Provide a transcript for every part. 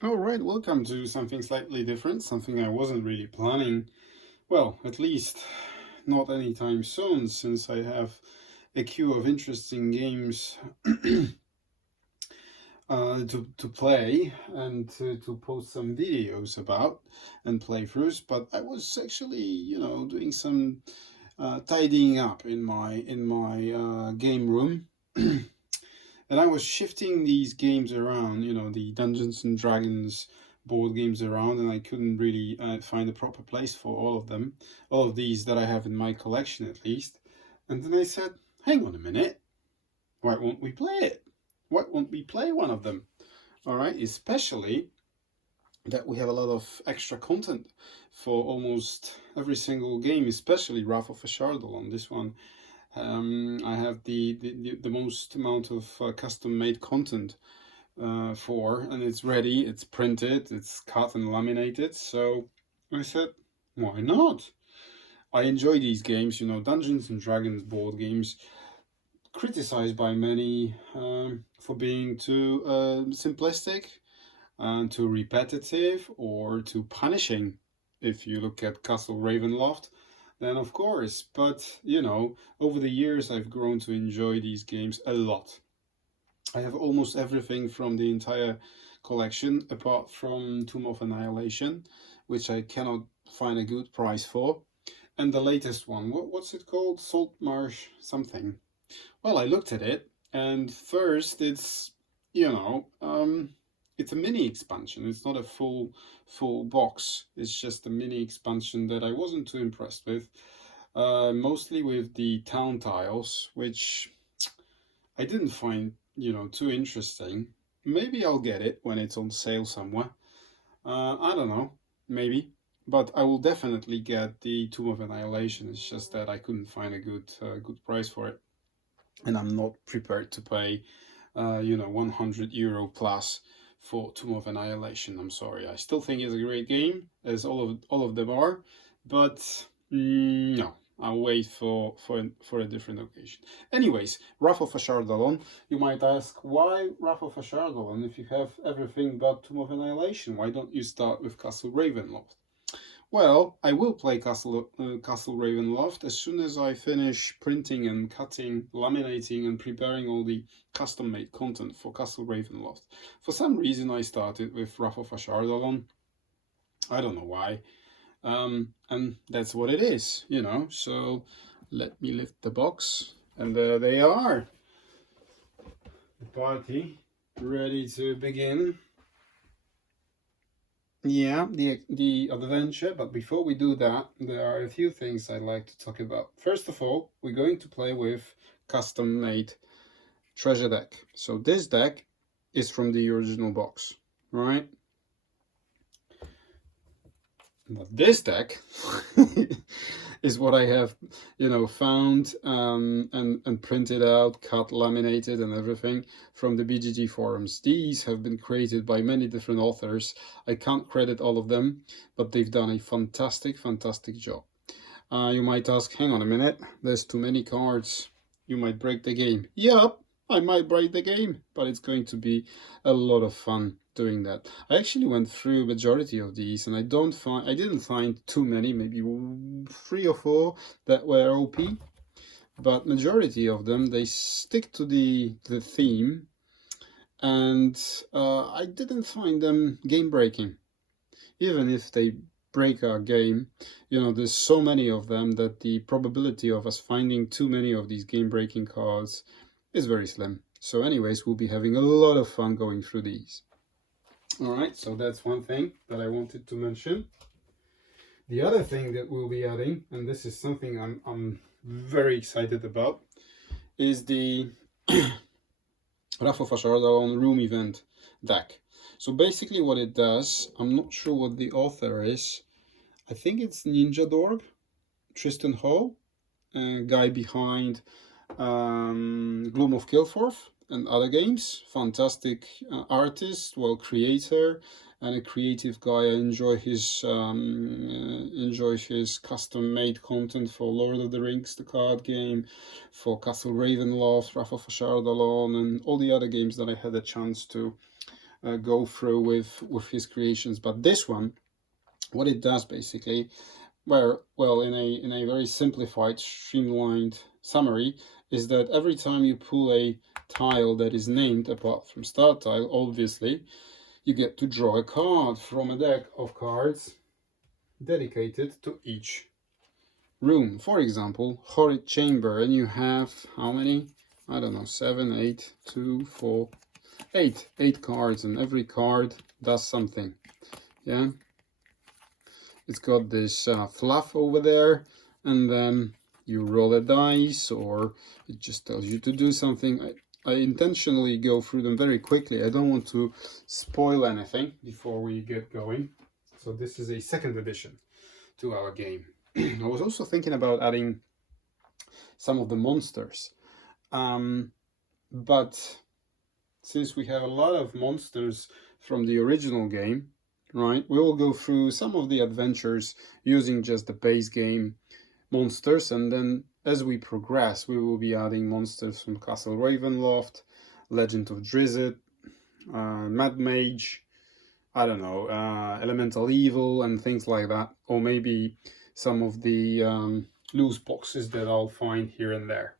All right, welcome to something slightly different, something I wasn't really planning. Well, at least not anytime soon, since I have a queue of interesting games to play and to post some videos about and playthroughs. But I was actually, doing some tidying up in my game room. And I was shifting these games around, the Dungeons and Dragons board games around, and I couldn't really find a proper place for all of them, all of these that I have in my collection at least. And then I said, hang on a minute, why won't we play it? Why won't we play one of them? All right, especially that we have a lot of extra content for almost every single game, especially Wrath of Ashardalon. This one I have the most amount of custom made content for, and it's ready, it's printed, it's cut and laminated. So I said, why not? I enjoy these games, Dungeons and Dragons board games, criticized by many for being too simplistic and too repetitive or too punishing. If you look at Castle Ravenloft, then of course, but over the years I've grown to enjoy these games a lot. I have almost everything from the entire collection apart from Tomb of Annihilation, which I cannot find a good price for. And the latest one, what's it called? Saltmarsh something. Well, I looked at it, and first it's a mini expansion. It's not a full box. It's just a mini expansion that I wasn't too impressed with. Mostly with the town tiles, which I didn't find, too interesting. Maybe I'll get it when it's on sale somewhere. I don't know, maybe. But I will definitely get the Tomb of Annihilation. It's just that I couldn't find a good price for it, and I'm not prepared to pay, 100 euro plus for Tomb of Annihilation. I'm sorry. I still think it's a great game, as all of them are, but no. I'll wait for a different occasion. Anyways, Wrath of Ashardalon. You might ask, why Wrath of Ashardalon if you have everything but Tomb of Annihilation? Why don't you start with Castle Ravenloft? Well, I will play Castle Ravenloft as soon as I finish printing and cutting, laminating, and preparing all the custom-made content for Castle Ravenloft. For some reason, I started with Wrath of Ashardalon. I don't know why, and that's what it is, So let me lift the box, and there they are. The party ready to begin. Yeah, the adventure, but before we do that, there are a few things I'd like to talk about. First of all, we're going to play with custom-made treasure deck. So this deck is from the original box, right? But this deck is what I have, found and printed out, cut, laminated, and everything from the BGG forums. These have been created by many different authors. I can't credit all of them, but they've done a fantastic job. You might ask, hang on a minute, there's too many cards. You might break the game. Yup, I might break the game, but it's going to be a lot of fun doing that. I actually went through a majority of these, and I didn't find too many, maybe 3 or 4 that were OP, but majority of them, they stick to the theme, and I didn't find them game breaking, even if they break our game. There's so many of them that the probability of us finding too many of these game breaking cards is very slim. So anyways, we'll be having a lot of fun going through these. All right, so that's one thing that I wanted to mention. The other thing that we'll be adding, and this is something I'm very excited about, is the Wrath of Ashardalon room event deck. So basically what it does, I'm not sure what the author is. I think it's Ninja Dorg, Tristan Hall, guy behind Gloom of Kilforth and other games. Fantastic artist, well, creator, and a creative guy. I enjoy his custom-made content for Lord of the Rings, the card game, for Castle Ravenloft, Wrath of Ashardalon, and all the other games that I had a chance to go through with his creations. But this one, what it does basically, well, in a very simplified, streamlined summary, is that every time you pull a tile that is named, apart from start tile, obviously, you get to draw a card from a deck of cards dedicated to each room. For example, Horrid Chamber, and you have how many? I don't know, 7, 8, 2, 4, 8. 8 cards, and every card does something. Yeah. It's got this fluff over there, and then you roll a dice, or it just tells you to do something. I intentionally go through them very quickly. I don't want to spoil anything before we get going. So this is a second addition to our game. I was also thinking about adding some of the monsters. But since we have a lot of monsters from the original game, right, we will go through some of the adventures using just the base game monsters, and then as we progress we will be adding monsters from Castle Ravenloft, Legend of Drizzt, Mad Mage, I don't know, Elemental Evil and things like that, or maybe some of the loose boxes that I'll find here and there.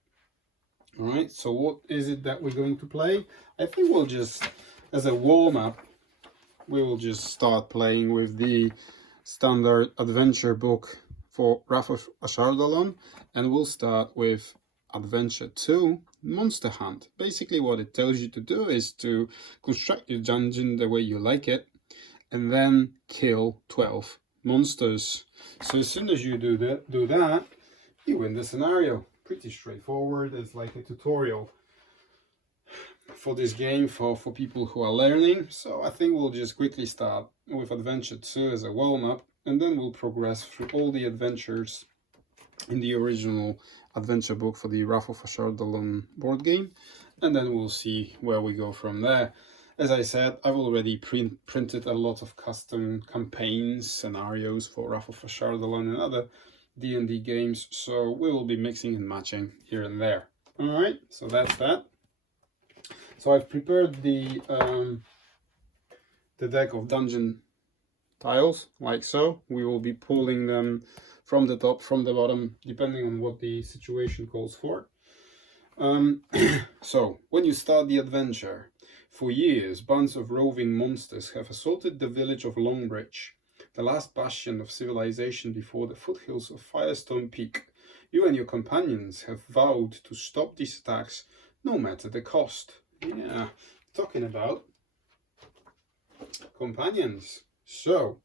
All right, so what is it that we're going to play? I think we'll just, as a warm-up, we will just start playing with the standard adventure book for Wrath of Ashardalon, and we'll start with Adventure 2, Monster Hunt. Basically what it tells you to do is to construct your dungeon the way you like it, and then kill 12 monsters. So as soon as you do that, you win the scenario. Pretty straightforward. It's like a tutorial for this game for people who are learning. So I think we'll just quickly start with Adventure 2 as a warm-up, and then we'll progress through all the adventures in the original adventure book for the Wrath of Ashardalon board game, and then we'll see where we go from there. As I said, I've already printed a lot of custom campaigns, scenarios for Wrath of Ashardalon and other D&D games, so we will be mixing and matching here and there. Alright, so that's that. So I've prepared the deck of dungeon tiles, like so. We will be pulling them from the top, from the bottom, depending on what the situation calls for. So, when you start the adventure, for years, bands of roving monsters have assaulted the village of Longbridge, the last bastion of civilization before the foothills of Firestone Peak. You and your companions have vowed to stop these attacks, no matter the cost. Yeah, talking about companions. So,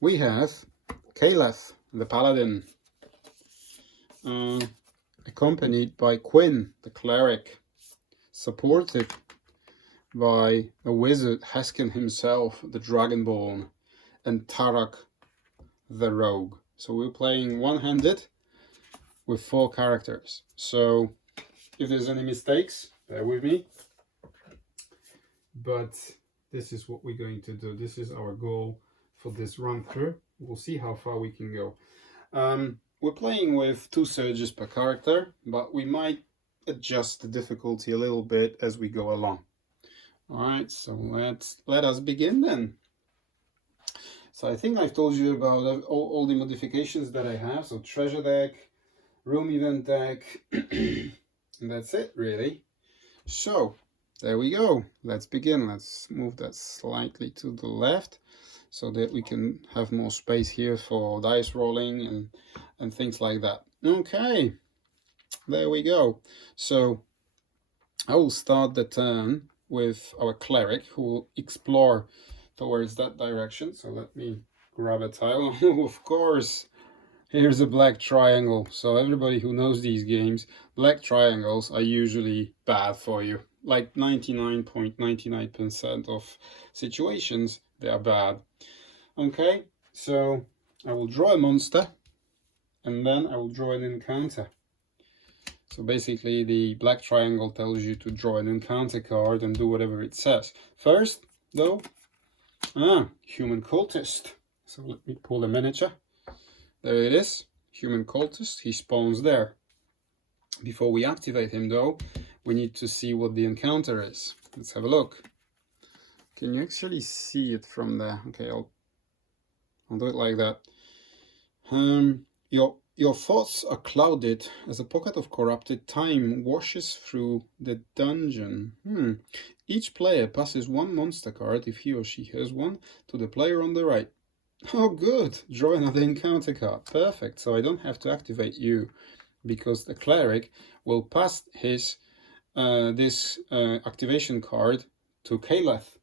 we have Caleth, the paladin, accompanied by Quinn, the cleric, supported by a wizard, Heskin himself, the dragonborn, and Tarak, the rogue. So we're playing one-handed with 4 characters. So if there's any mistakes, bear with me. But this is what we're going to do. This is our goal for this run through. We'll see how far we can go. We're playing with 2 surges per character, but we might adjust the difficulty a little bit as we go along. Alright, so let us begin then. So I think I've told you about all the modifications that I have. So treasure deck, room event deck, and that's it really. So there we go. Let's begin. Let's move that slightly to the left so that we can have more space here for dice rolling and things like that. Okay, there we go. So I will start the turn with our cleric, who will explore towards that direction. So let me grab a tile. Of course, here's a black triangle. So everybody who knows these games, black triangles are usually bad for you. Like 99.99% of situations, they are bad. Okay, so I will draw a monster, and then I will draw an encounter. So basically the black triangle tells you to draw an encounter card and do whatever it says. First, though, human cultist. So let me pull the miniature. There it is, human cultist. He spawns there. Before we activate him, though, we need to see what the encounter is. Let's have a look. Can you actually see it from there? Okay, I'll do it like that. Your thoughts are clouded as a pocket of corrupted time washes through the dungeon. Each player passes one monster card, if he or she has one, to the player on the right. Oh, good. Draw another encounter card. Perfect. So I don't have to activate you, because the cleric will pass his this activation card to Caleth,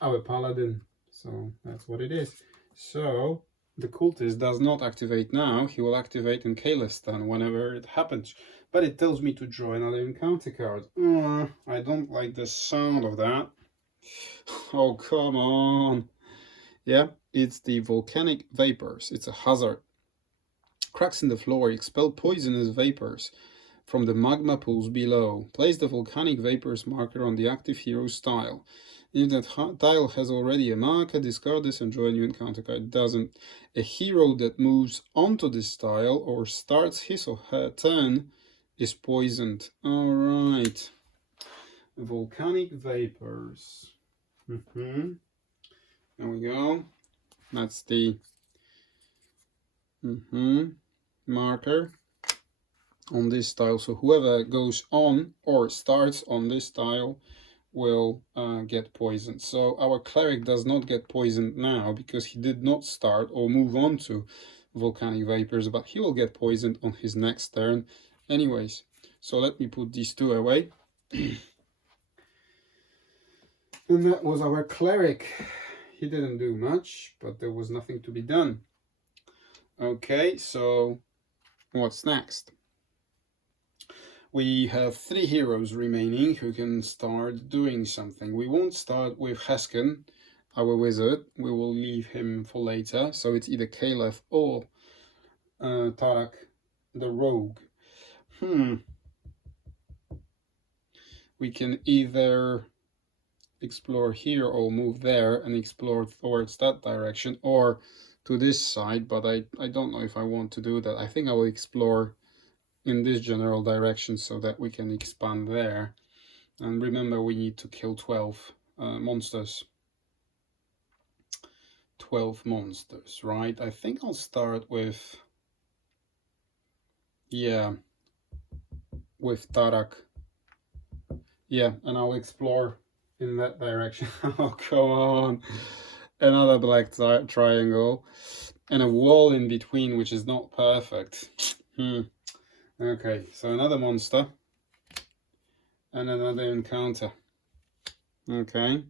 our paladin. So that's what it is. So the cultist does not activate now. He will activate in Caleth's turn whenever it happens. But it tells me to draw another encounter card. I don't like the sound of that. Oh, come on. Yeah, it's the volcanic vapors. It's a hazard. Cracks in the floor expel poisonous vapors from the magma pools below. Place the volcanic vapors marker on the active hero's tile. If that tile has already a marker, discard this and draw a new encounter card. It doesn't. A hero that moves onto this tile or starts his or her turn is poisoned. Alright. Volcanic vapors. There we go. That's the marker on this tile. So whoever goes on or starts on this tile will get poisoned. So our cleric does not get poisoned now because he did not start or move on to volcanic vapors, but he will get poisoned on his next turn anyways. So let me put these two away. And that was our cleric. He didn't do much, but there was nothing to be done. Okay, so what's next? We have 3 heroes remaining who can start doing something. We won't start with Heskin, our wizard. We will leave him for later. So it's either Caleth or Tarak, the rogue. We can either explore here or move there and explore towards that direction, or to this side, but I don't know if I want to do that. I think I will explore in this general direction so that we can expand there. And remember, we need to kill 12 monsters. 12 monsters, right? I think I'll start with, yeah, with Tarak. Yeah, and I'll explore in that direction. Oh, come on. Another black triangle and a wall in between, which is not perfect. Okay, so another monster and another encounter. Okay,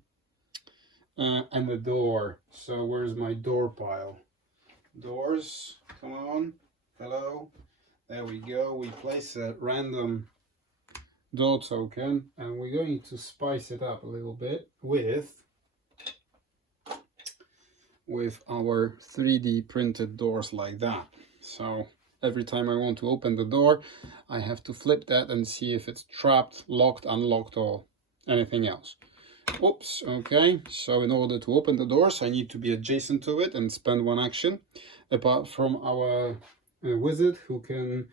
and the door. So where's my door pile? Doors, come on. Hello. There we go. We place a random door token and we're going to spice it up a little bit with our 3D printed doors like that. So every time I want to open the door, I have to flip that and see if it's trapped, locked, unlocked, or anything else. Oops, okay. So in order to open the doors, I need to be adjacent to it and spend 1 action. Apart from our wizard, who can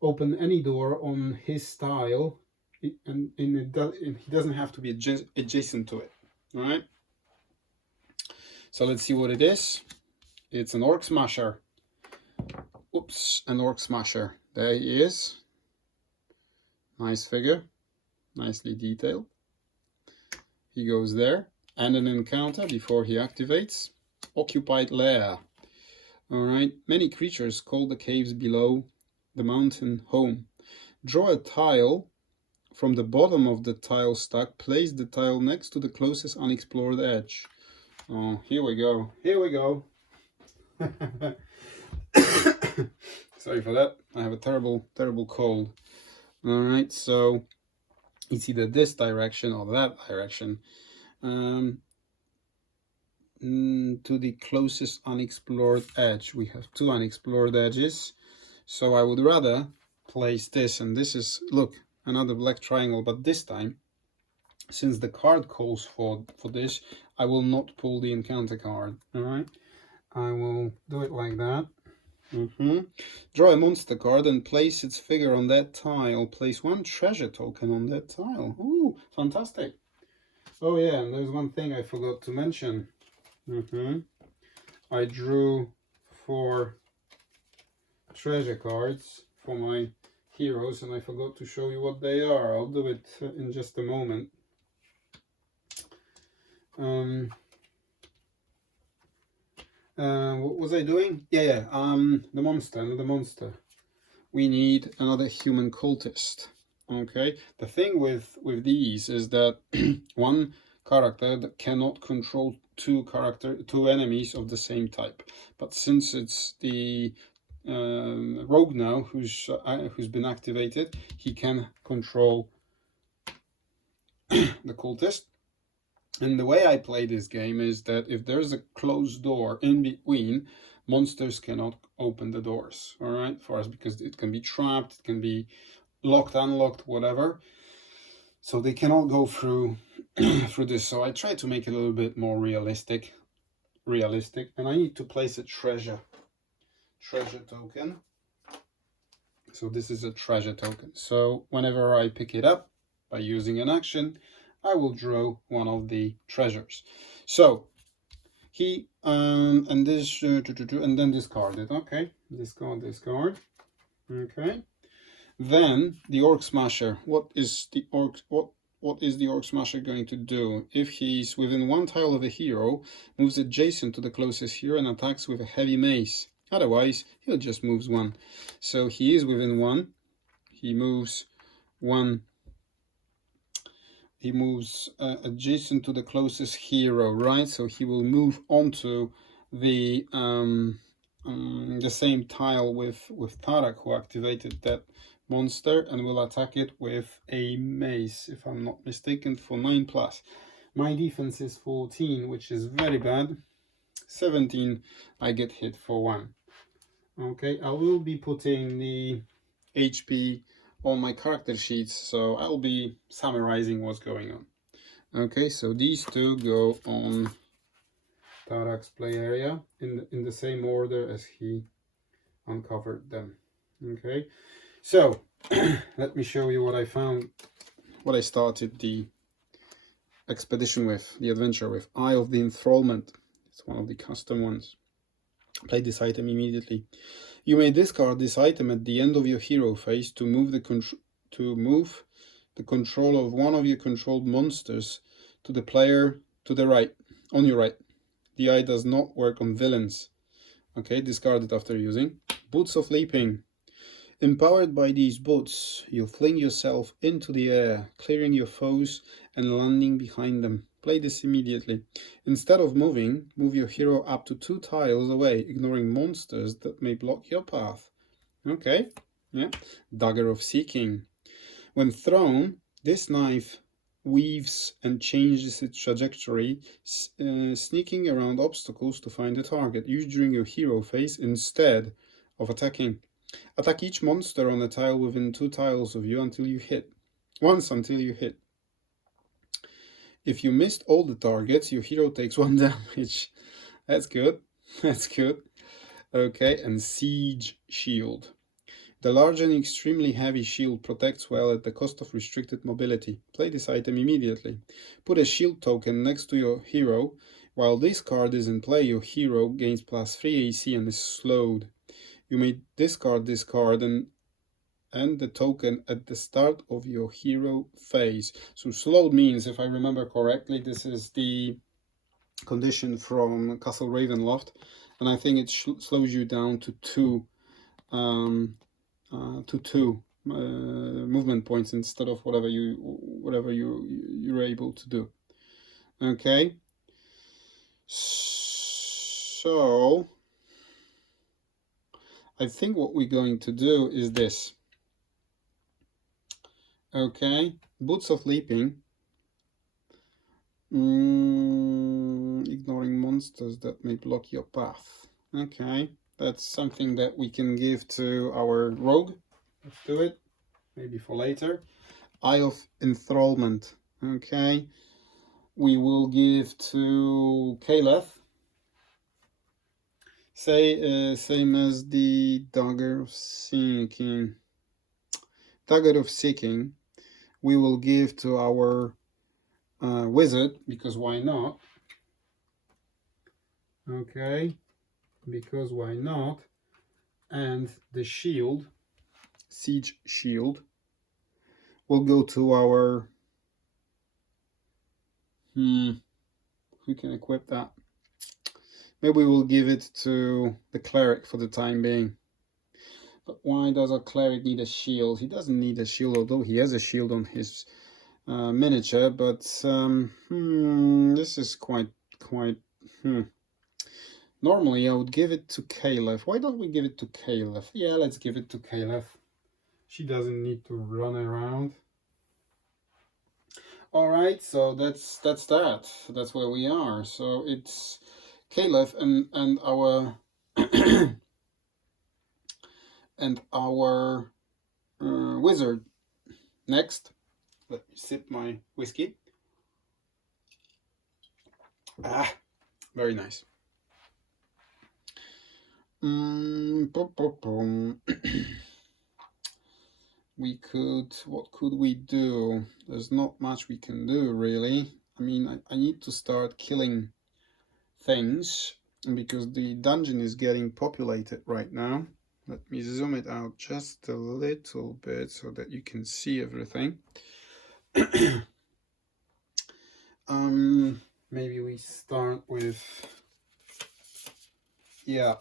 open any door on his tile, and he doesn't have to be adjacent to it. All right. So let's see what it is. It's an Orc Smasher. Oops, an Orc Smasher. There he is. Nice figure. Nicely detailed. He goes there. And an encounter before he activates. Occupied Lair. Alright. Many creatures call the caves below the mountain home. Draw a tile from the bottom of the tile stack. Place the tile next to the closest unexplored edge. Oh, here we go. Here we go. Sorry for that. I have a terrible, terrible cold. Alright, so it's either this direction or that direction. To the closest unexplored edge. We have 2 unexplored edges. So I would rather place this, and this is, look, another black triangle, but this time, since the card calls for this, I will not pull the encounter card. Alright, I will do it like that. Draw a monster card and place its figure on that tile. Place 1 treasure token on that tile. Ooh, fantastic. Oh yeah, and there's one thing I forgot to mention. I drew 4 treasure cards for my heroes, and I forgot to show you what they are. I'll do it in just a moment. What was I doing? Yeah, the monster. We need another human cultist. Okay, the thing with these is that one character that cannot control two enemies of the same type. But since it's the rogue now who's been activated, he can control the cultist. And the way I play this game is that if there's a closed door in between, monsters cannot open the doors, all right, for us, because it can be trapped, it can be locked, unlocked, whatever. So they cannot go through through this. So I try to make it a little bit more realistic, and I need to place a treasure token. So this is a treasure token. So whenever I pick it up by using an action, I will draw one of the treasures. So he and this and then discard it. Okay, discard. Okay, then the Orc Smasher. What is the Orc Smasher going to do? If he's within 1 tile of a hero, moves adjacent to the closest hero and attacks with a heavy mace. Otherwise, he'll just moves 1. So he is within 1. He moves 1. He moves adjacent to the closest hero, right? So he will move onto the same tile with Tarak, who activated that monster, and will attack it with a mace, if I'm not mistaken, for 9+. My defense is 14, which is very bad. 17, I get hit for 1. Okay, I will be putting the HP on my character sheets, so I'll be summarizing what's going on. Okay, so these two go on Tarak's play area in the same order as he uncovered them. Okay, so let me show you what I found, what I started the expedition with, the adventure with. Eye of the Enthrallment. It's one of the custom ones. Play this item immediately. You may discard this item at the end of your hero phase to move the control of one of your controlled monsters to the player to the right, on your right. The eye does not work on villains. Okay, discard it after using. Boots of Leaping. Empowered by these boots, you fling yourself into the air, clearing your foes and landing behind them. Play this immediately. Instead of moving, move your hero up to 2 tiles away, ignoring monsters that may block your path. Okay, yeah. Dagger of Seeking. When thrown, this knife weaves and changes its trajectory, sneaking around obstacles to find a target. Used during your hero phase instead of attacking. Attack each monster on a tile within 2 tiles of you until you hit. Until you hit. If you missed all the targets, your hero takes 1 damage. That's good. That's good. Okay, and Siege Shield. The large and extremely heavy shield protects well at the cost of restricted mobility. Play this item immediately. Put a shield token next to your hero. While this card is in play, your hero gains +3 AC and is slowed. You may discard this card and the token at the start of your hero phase. So slowed means, if I remember correctly, this is the condition from Castle Ravenloft, and I think it slows you down to 2 movement points instead of whatever you're able to do. Okay, so I think what we're going to do is this. Okay, Boots of Leaping. Ignoring monsters that may block your path. Okay, that's something that we can give to our rogue. Let's do it, maybe for later. Eye of Enthrallment. Okay, we will give to Caleth. Same as the Dagger of Seeking. Dagger of Seeking, we will give to our wizard, because why not? Okay, because why not? And the shield, siege shield, will go to our who can equip that? Maybe we'll give it to the cleric for the time being. But why does a cleric need a shield? He doesn't need a shield, although he has a shield on his miniature, but this is quite normally I would give it to Caliph. Why don't we give it to Caliph? Yeah, let's give it to Caliph. She doesn't need to run around. All right, so that's that. That's where we are. So it's Caliph and our and our wizard. Next, let me sip my whiskey. Ah, very nice. We could, what could we do? There's not much we can do, really. I mean, I need to start killing things because the dungeon is getting populated right now. Let me zoom it out just a little bit so that you can see everything. Maybe we start with, yeah,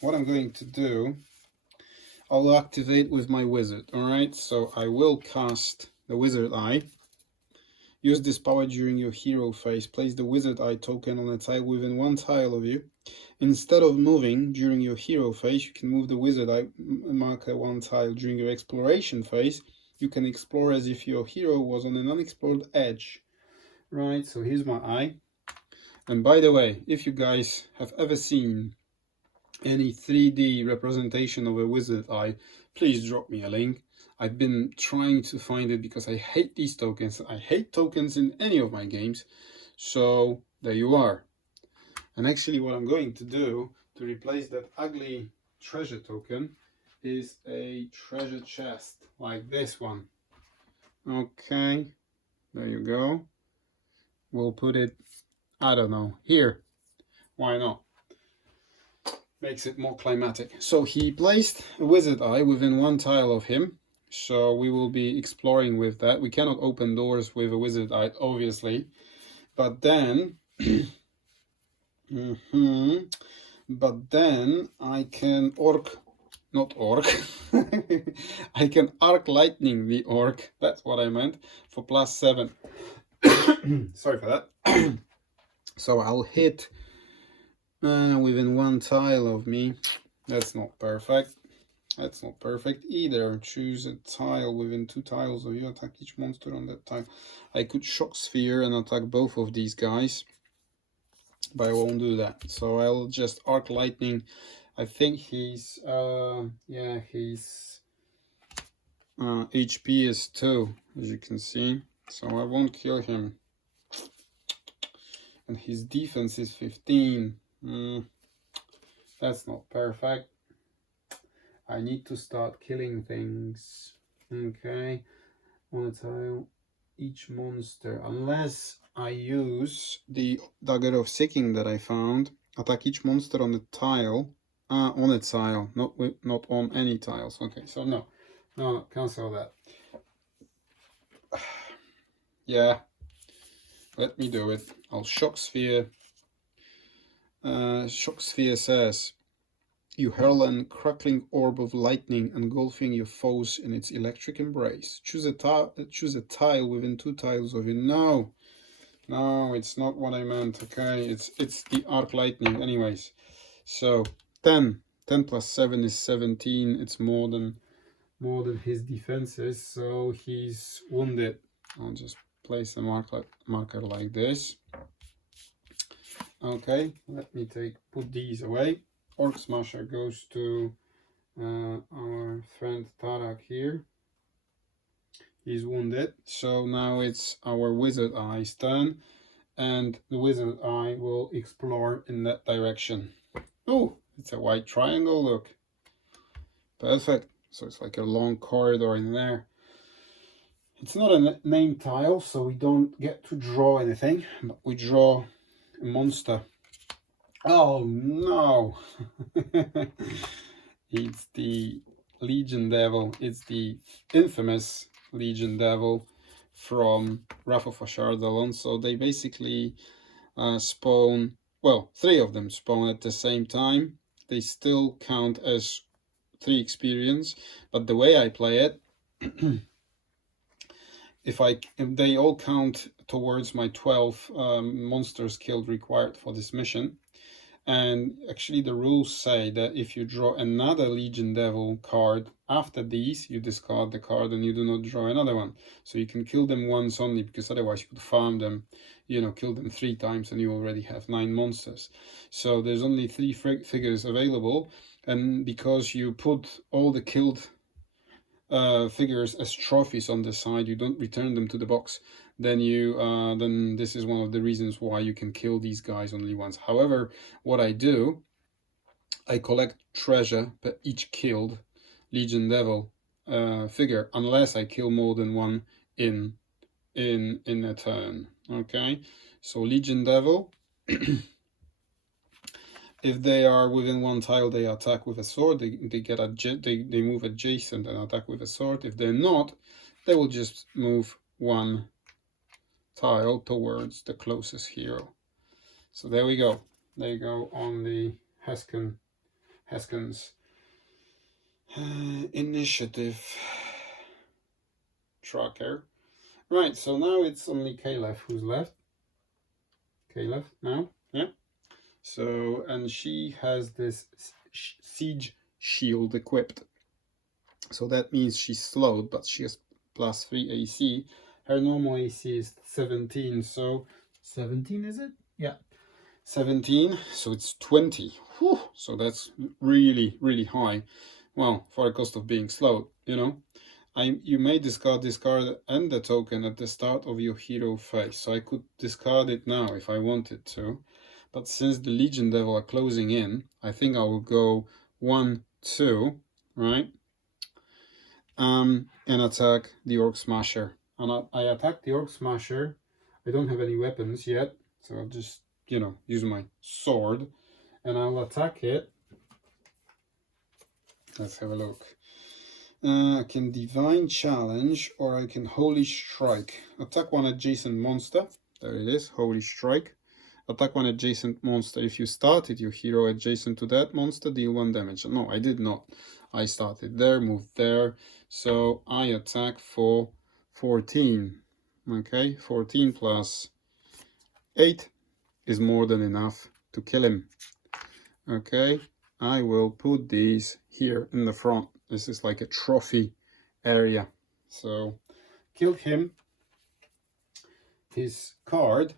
what I'm going to do, I'll activate with my wizard. All right, so I will cast the wizard eye. Use this power during your hero phase. Place the wizard eye token on a tile within one tile of you. Instead of moving during your hero phase, you can move the wizard eye marker one tile. During your exploration phase, you can explore as if your hero was on an unexplored edge. Right, so here's my eye. And by the way, if you guys have ever seen any 3D representation of a wizard eye, please drop me a link. I've been trying to find it because I hate these tokens. I hate tokens in any of my games. So there you are. And actually what I'm going to do to replace that ugly treasure token is a treasure chest like this one. Okay, there you go. We'll put it, I don't know, here. Why not? Makes it more climatic. So he placed a wizard eye within one tile of him. So we will be exploring with that. We cannot open doors with a wizard eye, obviously. But then, but then I can I can arc lightning the orc. That's what I meant, for +7. Sorry for that. So I'll hit within one tile of me. That's not perfect. That's not perfect either. Choose a tile within 2 tiles of you. Attack each monster on that tile. I could shock sphere and attack both of these guys, but I won't do that. So I'll just arc lightning. I think he's yeah, his HP is 2, as you can see. So I won't kill him. And his defense is 15. That's not perfect. I need to start killing things. Okay, on a tile, each monster, unless I use the dagger of seeking that I found. Attack each monster on the tile. On a tile, not on any tiles. Okay, so no, cancel that. Yeah, let me do it. I'll shock sphere. Shock sphere says, you hurl an crackling orb of lightning, engulfing your foes in its electric embrace. Choose a tile within 2 tiles of it. No, it's not what I meant. Okay, it's the arc lightning. Anyways, so 10 plus 7 is 17. It's more than his defenses, so he's wounded. I'll just place a marker like this. Okay, let me put these away. Orc Smasher goes to our friend Tarak here. He's wounded. So now it's our wizard eye's turn, and the wizard eye will explore in that direction. Oh, it's a white triangle, look. Perfect. So it's like a long corridor in there. It's not a name tile, so we don't get to draw anything, but we draw a monster. Oh no! It's the Legion Devil. It's the infamous Legion Devil from Wrath of Ashardalon. So they basically spawn, well, 3 of them spawn at the same time. They still count as 3 experience, but the way I play it, if they all count towards my 12 monsters killed required for this mission. And actually the rules say that if you draw another Legion Devil card after these, you discard the card and you do not draw another one. So you can kill them once only, because otherwise you would farm them, you know, kill them 3 times and you already have 9 monsters. So there's only 3 figures available, and because you put all the killed figures as trophies on the side, you don't return them to the box, then then this is one of the reasons why you can kill these guys only once. However, what I do, I collect treasure per each killed Legion Devil figure, unless I kill more than one in a turn. Okay, so Legion Devil, if they are within 1 tile, they attack with a sword. They move adjacent and attack with a sword. If they're not, they will just move 1 tile towards the closest hero. So there we go. There you go on the Haskins initiative tracker. Right, so now it's only Caleb who's left. Caleb now, yeah. So, and she has this siege shield equipped. So that means she's slowed, but she has +3 AC. Her normal AC is 17, so 17 is it? Yeah, 17, so it's 20. Whew, so that's really, really high. Well, for the cost of being slowed, you know. You may discard this card and the token at the start of your hero phase. So I could discard it now if I wanted to. But since the Legion Devil are closing in, I think I will go 1, 2, right? And attack the Orc Smasher. And I attack the Orc Smasher. I don't have any weapons yet, so I'll just, you know, use my sword. And I'll attack it. Let's have a look. I can Divine Challenge, or I can Holy Strike. Attack 1 adjacent monster. There it is, Holy Strike. Attack 1 adjacent monster. If you started your hero adjacent to that monster, deal 1 damage. No, I did not. I started there, moved there. So I attack for 14. Okay, 14 plus 8 is more than enough to kill him. Okay, I will put these here in the front. This is like a trophy area. So killed him. His card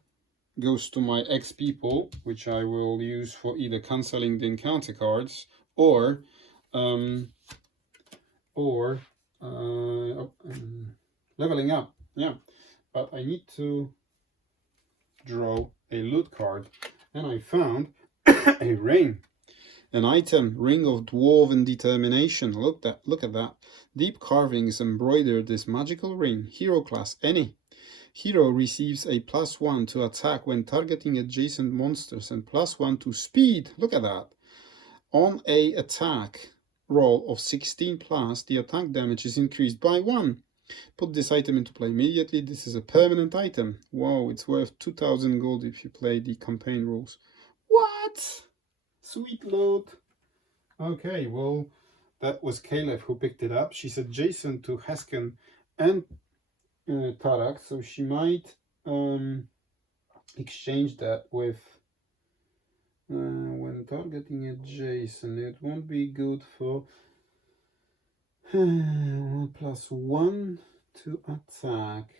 goes to my ex-people, which I will use for either cancelling the encounter cards or leveling up. Yeah, but I need to draw a loot card, and I found a ring. An item, Ring of Dwarven Determination. Look at that. Deep carvings embroidered this magical ring. Hero class, any. Hero receives a +1 to attack when targeting adjacent monsters and +1 to speed. Look at that. On a attack roll of 16 plus, the attack damage is increased by 1. Put this item into play immediately. This is a permanent item. Wow, it's worth 2000 gold if you play the campaign rules. What? Sweet loot. Okay, well, that was Caleb who picked it up. She's adjacent to Haskin and Tarak, so she might exchange that with when targeting adjacent. It won't be good for +1 to attack.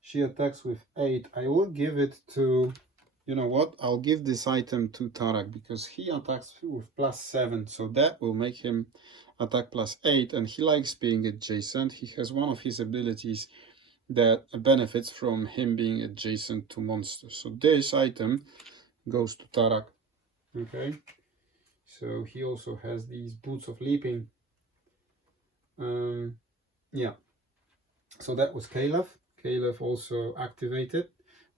She attacks with 8. I will give it to, you know what, I'll give this item to Tarak because he attacks with +7, so that will make him attack +8, and he likes being adjacent. He has one of his abilities that benefits from him being adjacent to monsters. So this item goes to Tarak. Okay, so he also has these Boots of Leaping. Yeah, So that was Caleb. Caleb also activated.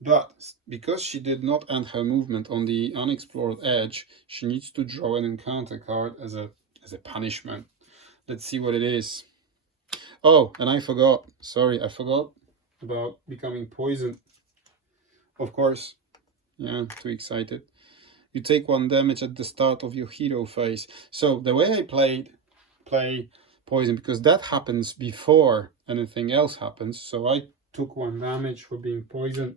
But because she did not end her movement on the unexplored edge, she needs to draw an encounter card as a punishment. Let's see what it is. Oh, and I forgot. Sorry, I forgot about becoming poisoned. Of course. Yeah, too excited. You take 1 damage at the start of your hero phase. So the way I play poison, because that happens before anything else happens. So I took 1 damage for being poisoned.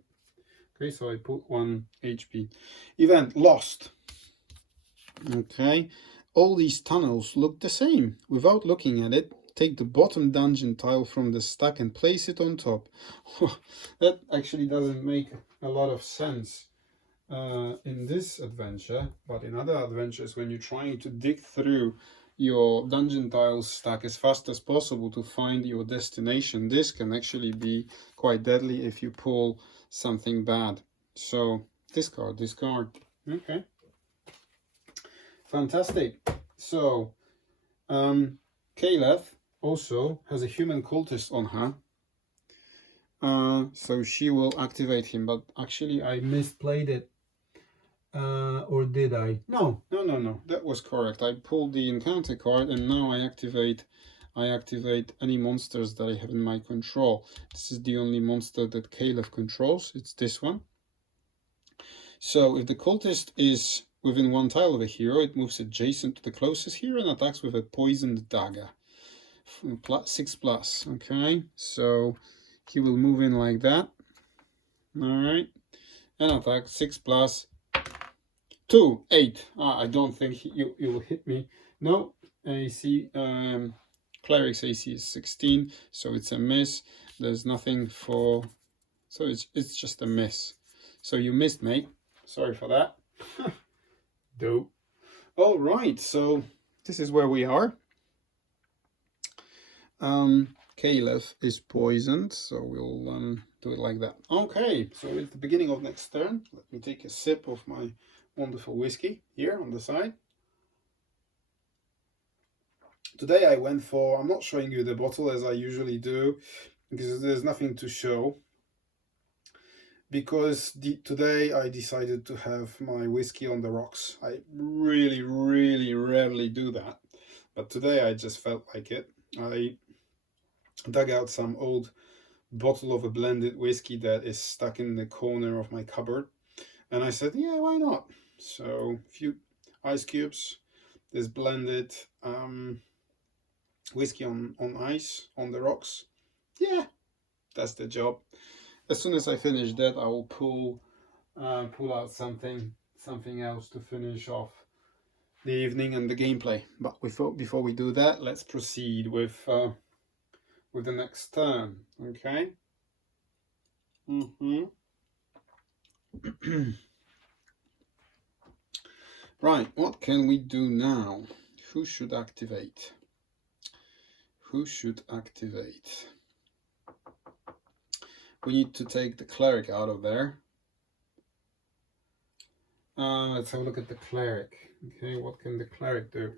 Okay, so I put 1 HP. Event lost. Okay, all these tunnels look the same. Without looking at it, take the bottom dungeon tile from the stack and place it on top. That actually doesn't make a lot of sense in this adventure, but in other adventures, when you're trying to dig through your dungeon tiles stack as fast as possible to find your destination, this can actually be quite deadly if you pull something bad. So discard. Okay, fantastic. So Caleb also has a human cultist on her, so she will activate him, but actually I misplayed it. Or did I? No. That was correct. I pulled the encounter card and now I activate any monsters that I have in my control. This is the only monster that Caleb controls. It's this one. So if the cultist is within 1 tile of a hero, it moves adjacent to the closest hero and attacks with a poisoned dagger. 6+. Okay, so he will move in like that. Alright. And attack 6+. 2, 8. I don't think you will hit me. No, AC, cleric's AC is 16, so it's a miss. There's nothing for, so it's just a miss. So you missed, mate. Sorry for that. Dope. All right, so this is where we are. Caleb is poisoned, so we'll do it like that. Okay, so it's the beginning of next turn. Let me take a sip of my wonderful whiskey here on the side. Today I went for, I'm not showing you the bottle as I usually do, because there's nothing to show. Because today I decided to have my whiskey on the rocks. I really rarely do that. But today I just felt like it. I dug out some old bottle of a blended whiskey that is stuck in the corner of my cupboard. And I said, yeah, why not? So a few ice cubes, this blended whiskey on ice, on the rocks. Yeah, that's the job. As soon as I finish that, I will pull out something else to finish off the evening and the gameplay. But before we do that, let's proceed with the next turn. Okay. Right, what can we do now? Who should activate? We need to take the cleric out of there. Let's have a look at the cleric. Okay, what can the cleric do?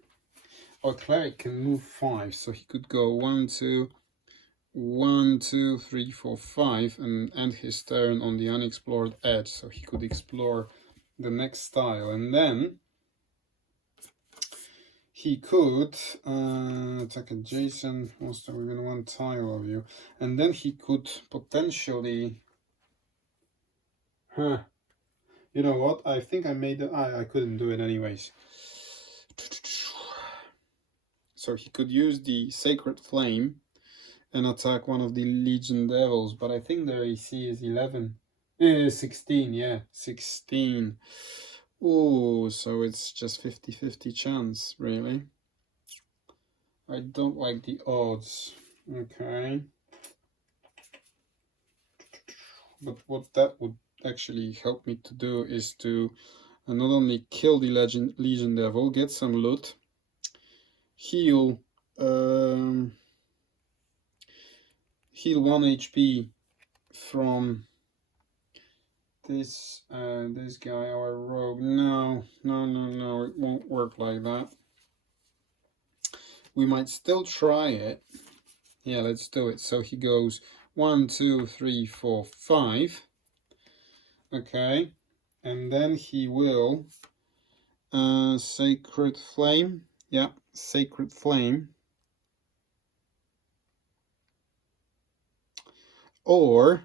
Our cleric can move 5, so he could go 1, 2, 3, 4, 5 and end his turn on the unexplored edge, so he could explore the next tile, and then he could attack adjacent monster within 1 tile of you, and then he could potentially, you know what, I think I made it, I couldn't do it anyways. So he could use the Sacred Flame and attack one of the Legion Devils, but I think their AC is 16, yeah, 16. Oh, so it's just 50-50 chance, really. I don't like the odds. Okay. But what that would actually help me to do is to not only kill the Legion Devil, get some loot, heal 1 HP from this guy, our rogue. No, it won't work like that. We might still try it. Yeah, let's do it. So he goes 1, 2, 3, 4, 5. Okay, and then he will Sacred Flame. Yeah, Sacred Flame. Or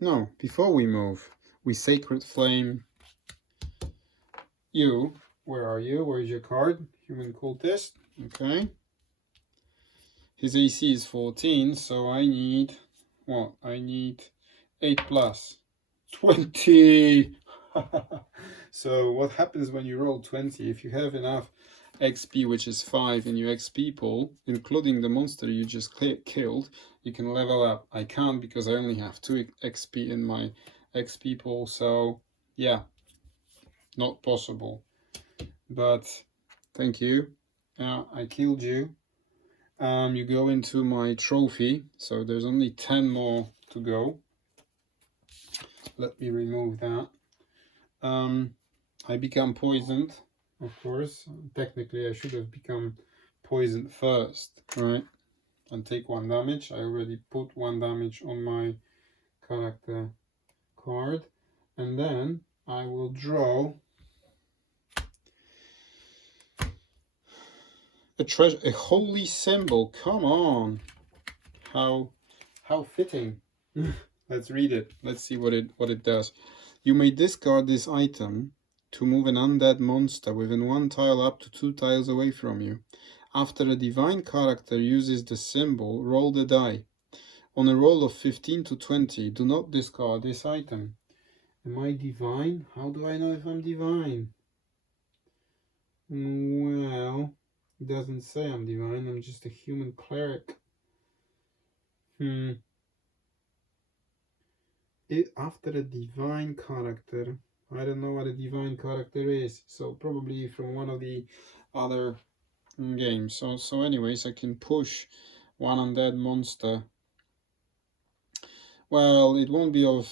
no, before we move, we Sacred Flame you. Where are you? Where is your card? Human Cultist. Okay. His AC is 14, so I need what? I need 8 plus 20. So what happens when you roll 20? If you have enough XP, which is 5 in your XP pool, including the monster you just killed, you can level up. I can't because I only have 2 XP in my XP pool, so yeah, not possible. But thank you. I killed you. You go into my trophy, so there's only 10 more to go. Let me remove that. I become poisoned, of course. Technically, I should have become poisoned first, right? And take 1 damage. I already put 1 damage on my character card. And then I will draw a treasure, a holy symbol. Come on. How fitting. Let's read it. Let's see what it does. You may discard this item to move an undead monster within 1 tile up to 2 tiles away from you. After a divine character uses the symbol, roll the die. On a roll of 15 to 20, do not discard this item. Am I divine? How do I know if I'm divine? Well, it doesn't say I'm divine. I'm just a human cleric. After a divine character, I don't know what a divine character is, so probably from one of the other games. So anyways, I can push 1 undead monster. Well, it won't be of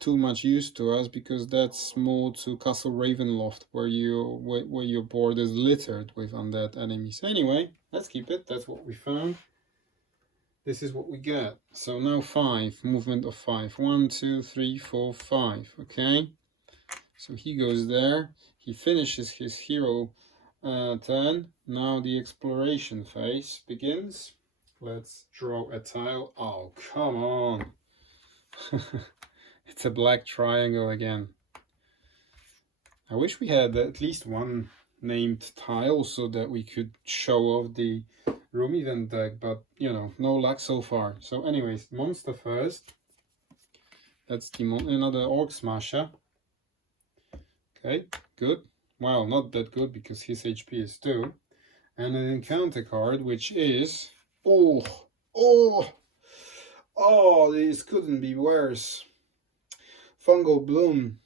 too much use to us because that's more to Castle Ravenloft, where your board is littered with undead enemies. Anyway, let's keep it. That's what we found. This is what we get. So now 5, movement of 5. 1, 2, 3, 4, 5. Okay. So he goes there. He finishes his hero turn. Now the exploration phase begins. Let's draw a tile. Oh, come on. It's a black triangle again. I wish we had at least 1 named tile so that we could show off the room event deck, but you know, no luck so far. So anyways, monster first. That's the another Orc Smasher. Okay, good. Well, not that good because his HP is 2. And an encounter card, which is this couldn't be worse. Fungal Bloom.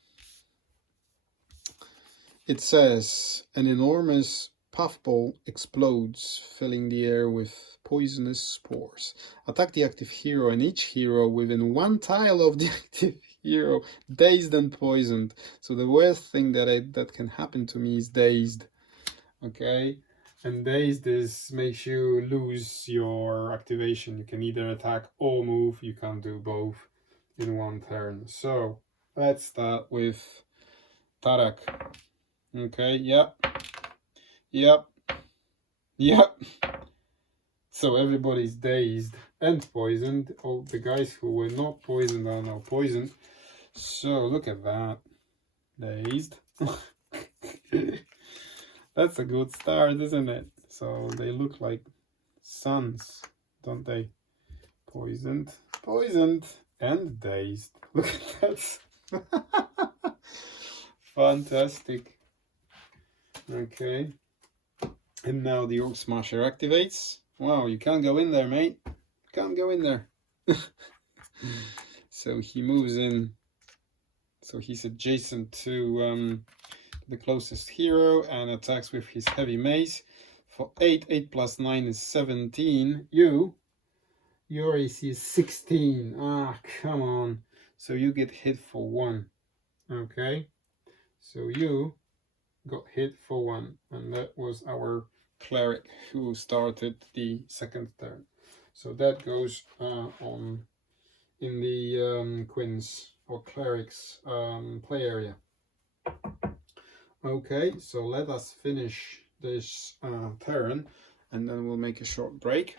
It says an enormous puffball explodes, filling the air with poisonous spores. Attack the active hero and each hero within 1 tile of the active hero, dazed and poisoned. So the worst thing that can happen to me is dazed. Okay, and dazed makes you lose your activation. You can either attack or move. You can't do both in 1 turn. So let's start with Tarak. Okay, yep. So everybody's dazed and poisoned. All the guys who were not poisoned are now poisoned. So look at that. Dazed. That's a good start, isn't it? So they look like suns, don't they? Poisoned, and dazed. Look at that. Fantastic. Okay. And now the Orc Smasher activates. Wow, you can't go in there, mate. Can't go in there. So he moves in. So he's adjacent to the closest hero and attacks with his heavy mace. For 8, 8 plus 9 is 17. Your AC is 16. Ah, come on. So you get hit for 1. Okay. So you got hit for 1. And that was our cleric who started the 2nd turn. So that goes on in the Quins or Clerics play area. Okay, so let us finish this turn, and then we'll make a short break.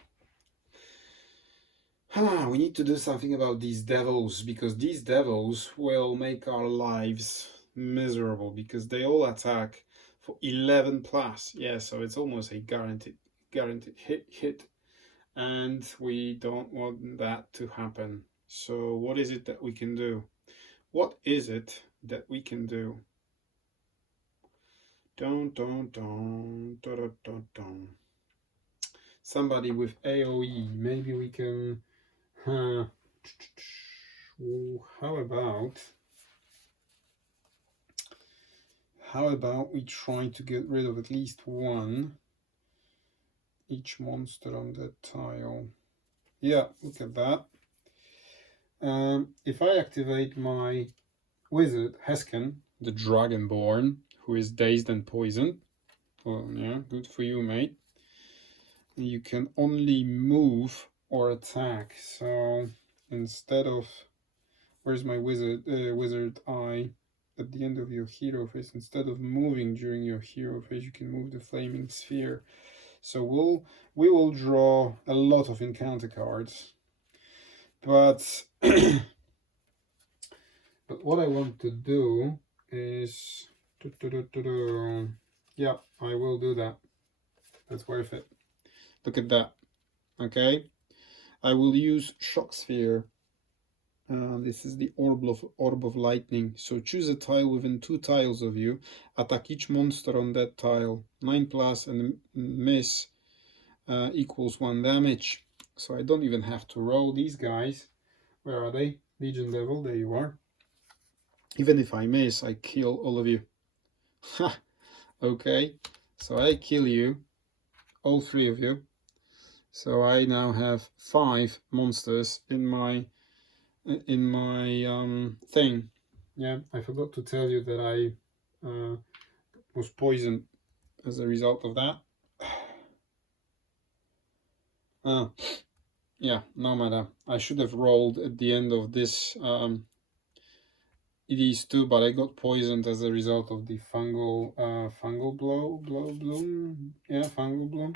We need to do something about these devils, because these devils will make our lives miserable, because they all attack for 11 plus. Yeah, so it's almost a guaranteed hit, and we don't want that to happen. So what is it that we can do? What is it that we can do? Dun, dun, dun, dun, dun, dun, dun. Somebody with AoE, maybe we can how about we try to get rid of at least one each monster on that tile. Yeah, look at that. If I activate my wizard Hesken, the Dragonborn, who is dazed and poisoned, well, yeah, good for you, mate. You can only move or attack. So instead of, where's my wizard eye? At the end of your hero phase, instead of moving during your hero phase, you can move the flaming sphere. So we will draw a lot of encounter cards, but but what I want to do is yeah, I will do that. That's worth it. Look at that. Okay, I will use Shock Sphere. This is the orb of lightning. So choose a tile within 2 tiles of you. Attack each monster on that tile. 9+ and miss equals 1 damage. So I don't even have to roll these guys. Where are they? Legion Devil, there you are. Even if I miss, I kill all of you. Ha! Okay, so I kill you, all 3 of you. So I now have 5 monsters in my thing. Yeah, I forgot to tell you that I was poisoned as a result of that. Yeah, no matter. I should have rolled at the end of this these two, but I got poisoned as a result of the fungal bloom. Yeah, fungal bloom.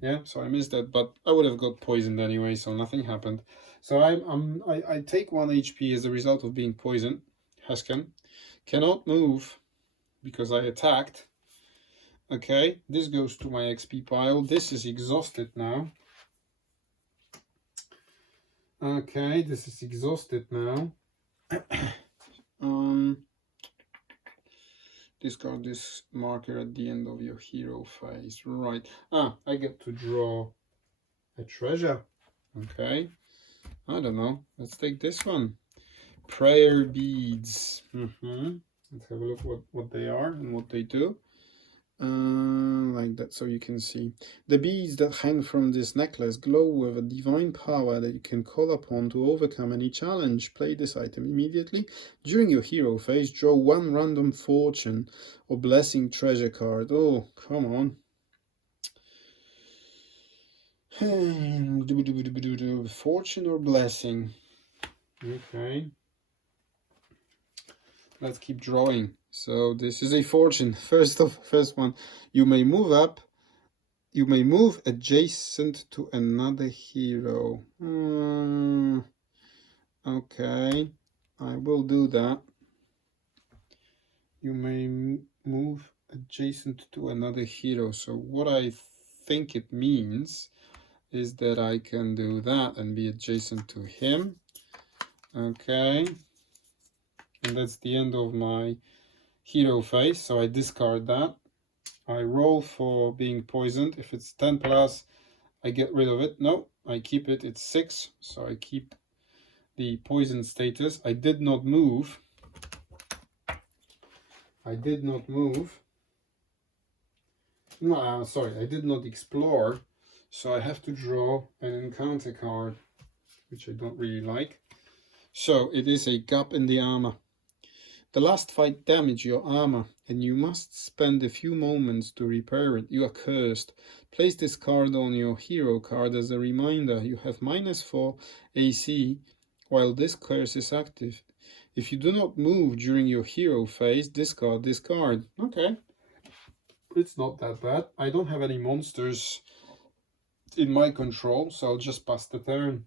Yeah, so I missed that, but I would have got poisoned anyway, so nothing happened. So I take 1 HP as a result of being poisoned. Hesken cannot move because I attacked. Okay, this goes to my XP pile. This is exhausted now. Okay, this is exhausted now. Discard this marker at the end of your hero phase. Right. I get to draw a treasure. Okay. I don't know. Let's take this one. Prayer beads. Let's have a look what they are and what they do. Like that, so you can see. The beads that hang from this necklace glow with a divine power that you can call upon to overcome any challenge. Play this item immediately. During your hero phase, draw 1 random fortune or blessing treasure card. Oh, come on. Fortune or blessing. Okay. Let's keep drawing. So this is a fortune. First one. You may move up. You may move adjacent to another hero. Okay, I will do that. You may move adjacent to another hero. So what I think it means is that I can do that and be adjacent to him. Okay. And that's the end of my hero phase. So I discard that. I roll for being poisoned. If it's 10+, I get rid of it. No, I keep it. It's 6. So I keep the poison status. I did not move. No, sorry, I did not explore. So I have to draw an encounter card, which I don't really like. So it is a gap in the armor. The last fight damaged your armor, and you must spend a few moments to repair it. You are cursed. Place this card on your hero card as a reminder. You have -4 AC while this curse is active. If you do not move during your hero phase, discard this card. Okay. It's not that bad. I don't have any monsters in my control, so I'll just pass the turn.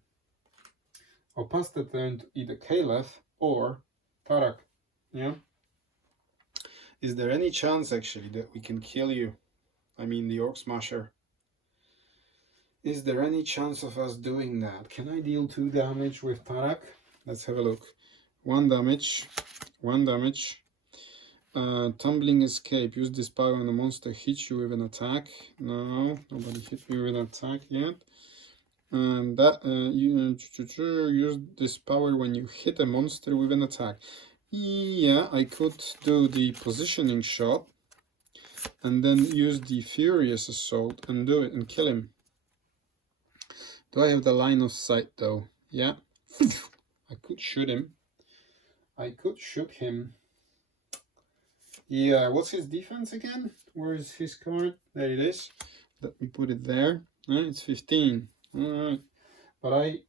I'll pass the turn to either Caliph or Tarak. Yeah. Is there any chance actually that we can kill you? I mean the Orc Smasher. Is there any chance of us doing that? Can I deal 2 damage with Tarak? Let's have a look. 1 damage. 1 damage. Tumbling Escape. Use this power when the monster hits you with an attack. No, nobody hit me with an attack yet. And that you use this power when you hit a monster with an attack. Yeah, I could do the positioning shot and then use the Furious Assault and do it and kill him. Do I have the line of sight though? Yeah. I could shoot him. I could shoot him. Yeah, what's his defense again? Where is his card? There it is. Let me put it there. It's 15. Alright. But I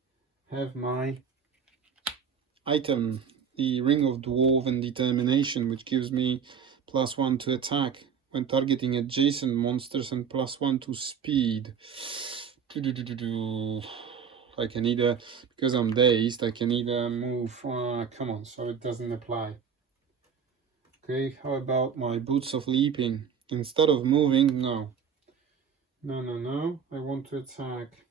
have my item, the Ring of Dwarven Determination, which gives me +1 to attack when targeting adjacent monsters and +1 to speed. I can either, because I'm dazed, I can either move, come on, so it doesn't apply. Okay, how about my Boots of Leaping? Instead of moving, no. No, I want to attack.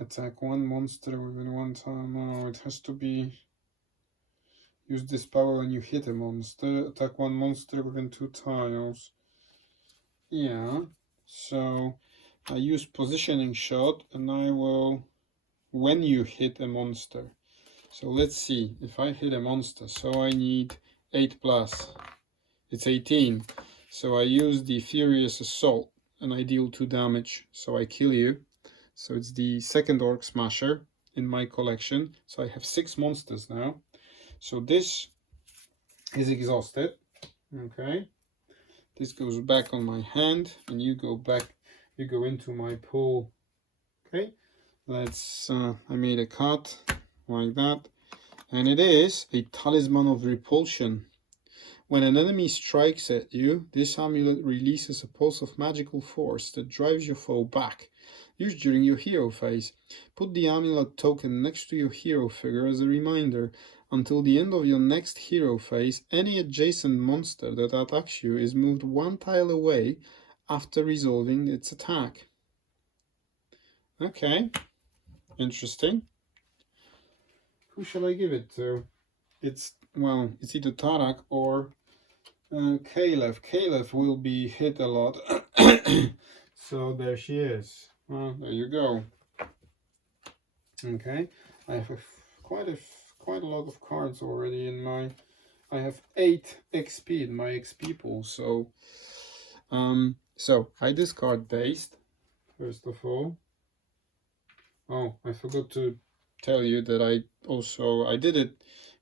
Attack 1 monster within 1 time. Oh, it has to be... Use this power when you hit a monster. Attack 1 monster within 2 tiles. Yeah, so I use Positioning Shot and I will... When you hit a monster. So let's see, if I hit a monster, so I need 8+. It's 18. So I use the Furious Assault and I deal 2 damage. So I kill you. So it's the second Orc Smasher in my collection. So I have 6 monsters now. So this is exhausted. Okay. This goes back on my hand and you go back, you go into my pool. Okay. Let's, I made a cut like that. And it is a Talisman of Repulsion. When an enemy strikes at you, this amulet releases a pulse of magical force that drives your foe back. Used during your hero phase. Put the amulet token next to your hero figure as a reminder. Until the end of your next hero phase, any adjacent monster that attacks you is moved 1 tile away after resolving its attack. Okay, interesting. Who shall I give it to? It's, well, it's either Tarak or Caliph. Caliph will be hit a lot. So there she is. Well, there you go. Okay, I have quite a lot of cards already in my... I have 8 XP in my XP pool. So, so I discard Dazed first of all. Oh, I forgot to tell you that I did it,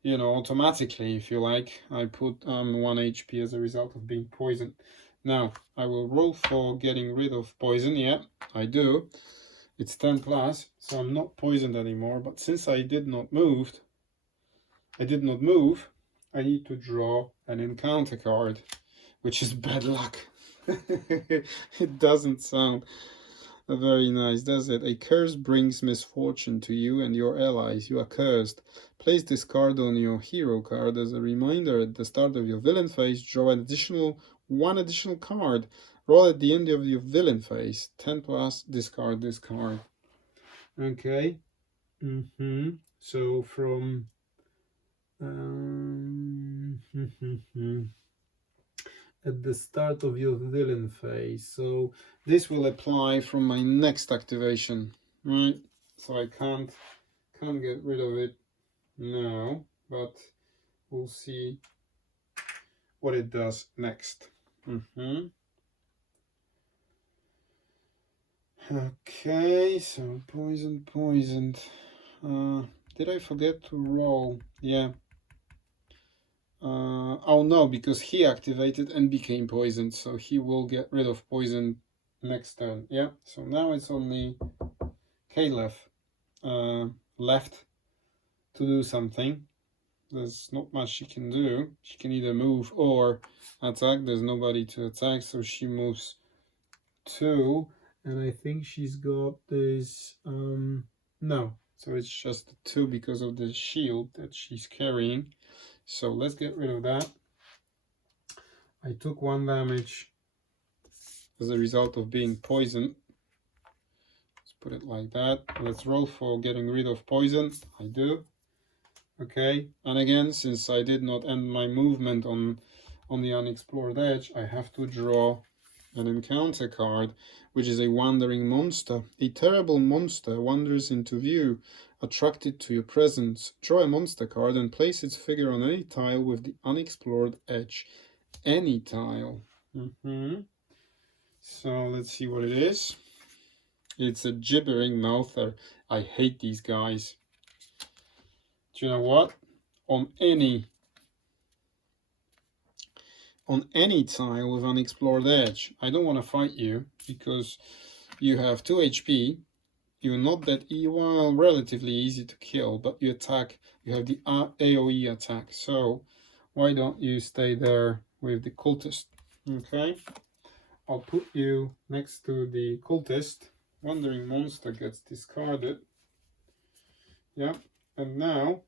you know, automatically, if you like. I put 1 HP as a result of being poisoned. Now I will roll for getting rid of poison. Yeah, I do. It's 10+, so I'm not poisoned anymore. But since I did not move, I need to draw an encounter card, which is bad luck. It doesn't sound very nice, does it? A curse brings misfortune to you and your allies. You are cursed. Place this card on your hero card as a reminder. At the start of your villain phase, draw one additional card. Roll at the end of your villain phase. 10+, discard this card. Okay. So from at the start of your villain phase. So this will apply from my next activation, right? So I can't get rid of it now, but we'll see what it does next. Okay, so poisoned. Did I forget to roll? Yeah. Oh no, because he activated and became poisoned, so he will get rid of poison next turn. Yeah, so now it's only Caleb left to do something. There's not much she can do. She can either move or attack. There's nobody to attack, so she moves 2. And I think she's got this... no, so it's just 2 because of the shield that she's carrying. So let's get rid of that. I took 1 damage as a result of being poisoned. Let's put it like that. Let's roll for getting rid of poison. I do. Okay, and again, since I did not end my movement on the unexplored edge, I have to draw an encounter card, which is a wandering monster. A terrible monster wanders into view, attracted to your presence. Draw a monster card and place its figure on any tile with the unexplored edge. Any tile. So let's see what it is. It's a gibbering mouther. I hate these guys. Do you know what? On any tile with unexplored edge, I don't want to fight you because you have 2 HP. You're not that well, relatively easy to kill, but you attack. You have the AoE attack. So why don't you stay there with the cultist? Okay, I'll put you next to the cultist. Wandering monster gets discarded. Yeah, and now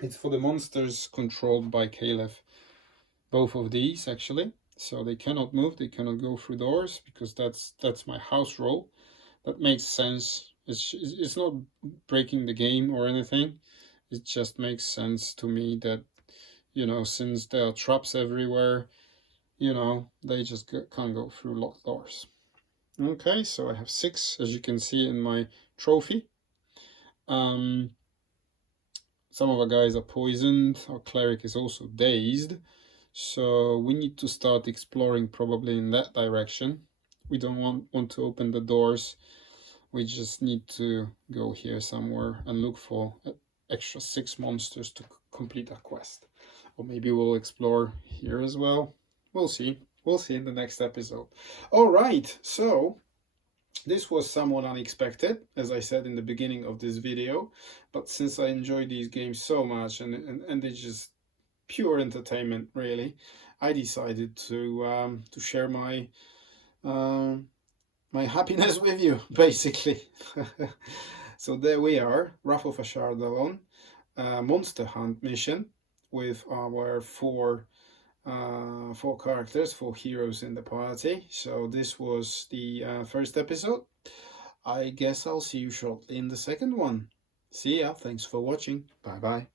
it's for the monsters controlled by Caleb. Both of these actually, so they cannot move, they cannot go through doors because that's my house rule. That makes sense. It's not breaking the game or anything. It just makes sense to me that, you know, since there are traps everywhere, you know, they just can't go through locked doors. Okay, so I have 6, as you can see in my trophy. Some of our guys are poisoned. Our cleric is also dazed. So we need to start exploring probably in that direction. We don't want to open the doors. We just need to go here somewhere and look for extra 6 monsters to complete our quest. Or maybe we'll explore here as well. We'll see. We'll see in the next episode. All right, so this was somewhat unexpected, as I said in the beginning of this video. But since I enjoy these games so much and they just pure entertainment, really, I decided to share my my happiness with you, basically. So there we are, Wrath of Ashardalon, monster hunt mission with our 4 characters, 4 heroes in the party. So this was the first episode. I guess I'll see you shortly in the second one. See ya. Thanks for watching. Bye bye.